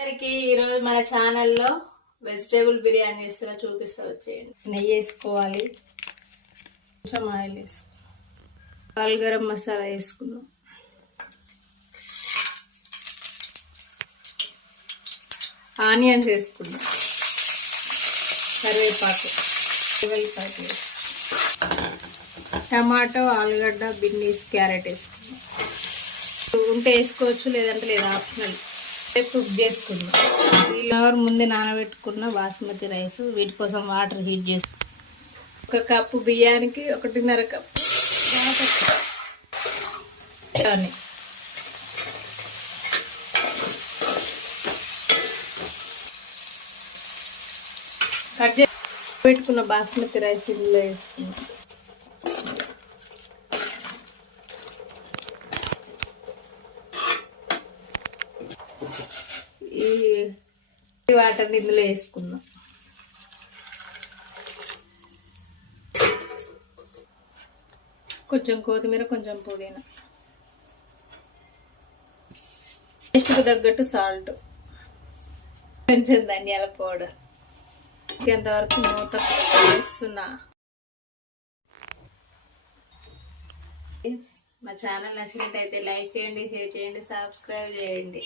అందరికి ఈరోజు మన ఛానల్లో వెజిటేబుల్ బిర్యానీ చేస్తున్నా చూపిస్తా, వచ్చేయండి. నెయ్యి వేసుకోవాలి, కొంచెం ఆయిల్ వేసుకోవాలి, గరం మసాలా వేసుకున్నాం, ఆనియన్స్ వేసుకున్నాం, కరివేపాకు, టమాటో, ఆలుగడ్డ, బిన్నీస్, క్యారెట్ వేసుకున్నాం. ఉంటే వేసుకోవచ్చు, లేదంటే లేదా, ఆప్షనల్. కుక్ చేసుకున్నాం. ఫ్లవర్ ముందే నానబెట్టుకున్న బాస్మతి రైస్, వీటి కోసం వాటర్ హీట్ చేసి 1 కప్పు బియ్యానికి 1.5 కప్పు కట్ చేసి పెట్టుకున్న బాస్మతి రైస్ ఇందులో వేసుకున్నాం. ఈ వాటర్ ఇందులో వేసుకుందాం. కొంచెం కొత్తిమీర, కొంచెం పుదీనా, టేస్ట్కి తగ్గట్టు సాల్ట్, కొంచెం ధనియాల పౌడర్. ఇంతవరకు మూత వేస్తున్నా. మా ఛానల్ నచ్చినట్టయితే లైక్ చేయండి, షేర్ చేయండి, సబ్స్క్రైబ్ చేయండి.